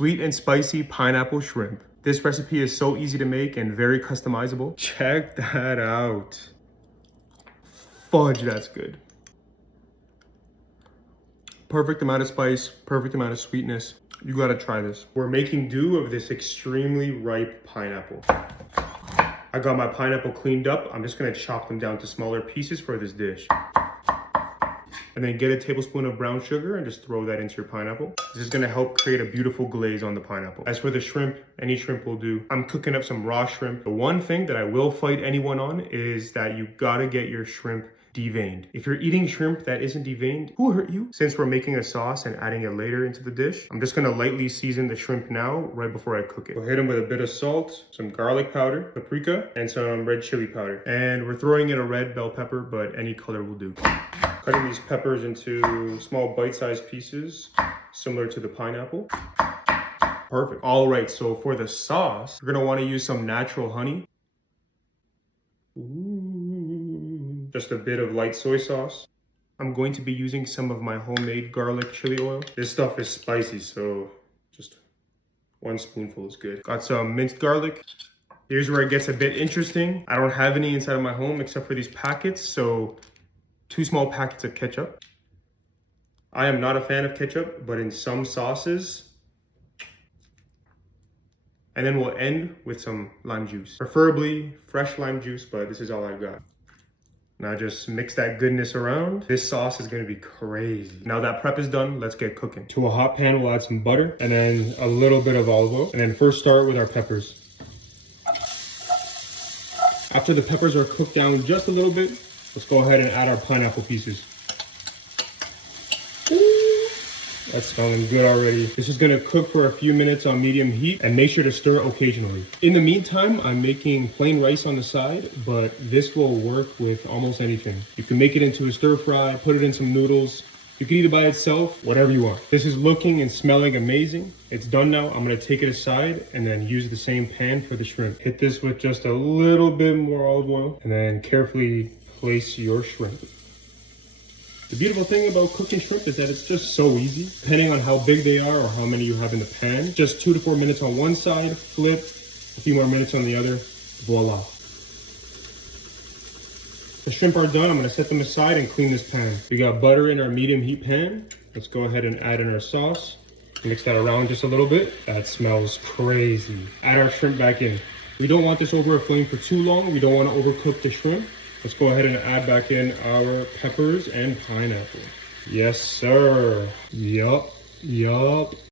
Sweet and spicy pineapple shrimp. This recipe is so easy to make and very customizable. Check that out. Fudge, that's good. Perfect amount of spice, perfect amount of sweetness. You gotta try this. We're making do of this extremely ripe pineapple. I got my pineapple cleaned up. I'm just gonna chop them down to smaller pieces for this dish. And then get a tablespoon of brown sugar and just throw that into your pineapple. This is gonna help create a beautiful glaze on the pineapple. As for the shrimp, any shrimp will do. I'm cooking up some raw shrimp. The one thing that I will fight anyone on is that you gotta get your shrimp deveined. If you're eating shrimp that isn't deveined, who hurt you? Since we're making a sauce and adding it later into the dish, I'm just gonna lightly season the shrimp now, right before I cook it. We'll hit them with a bit of salt, some garlic powder, paprika, and some red chili powder. And we're throwing in a red bell pepper, but any color will do. Cutting these peppers into small bite-sized pieces, similar to the pineapple. Perfect. All right, so for the sauce, we're gonna wanna use some natural honey. Ooh. Just a bit of light soy sauce. I'm going to be using some of my homemade garlic chili oil. This stuff is spicy, so just 1 spoonful is good. Got some minced garlic. Here's where it gets a bit interesting. I don't have any inside of my home except for these packets, so 2 small packets of ketchup. I am not a fan of ketchup, but in some sauces. And then we'll end with some lime juice. Preferably fresh lime juice, but this is all I've got. Now just mix that goodness around. This sauce is gonna be crazy. Now that prep is done, let's get cooking. To a hot pan, we'll add some butter and then a little bit of olive oil. And then first start with our peppers. After the peppers are cooked down just a little bit, let's go ahead and add our pineapple pieces. That's smelling good already. This is gonna cook for a few minutes on medium heat and make sure to stir occasionally. In the meantime, I'm making plain rice on the side, but this will work with almost anything. You can make it into a stir fry, put it in some noodles. You can eat it by itself, whatever you want. This is looking and smelling amazing. It's done now. I'm gonna take it aside and then use the same pan for the shrimp. Hit this with just a little bit more olive oil and then carefully place your shrimp. The beautiful thing about cooking shrimp is that it's just so easy. Depending on how big they are or how many you have in the pan, just 2 to 4 minutes on one side, flip, a few more minutes on the other, voila. The shrimp are done. I'm gonna set them aside and clean this pan. We got butter in our medium heat pan. Let's go ahead and add in our sauce. Mix that around just a little bit. That smells crazy. Add our shrimp back in. We don't want this over a flame for too long. We don't want to overcook the shrimp. Let's go ahead and add back in our peppers and pineapple. Yes, sir. Yup.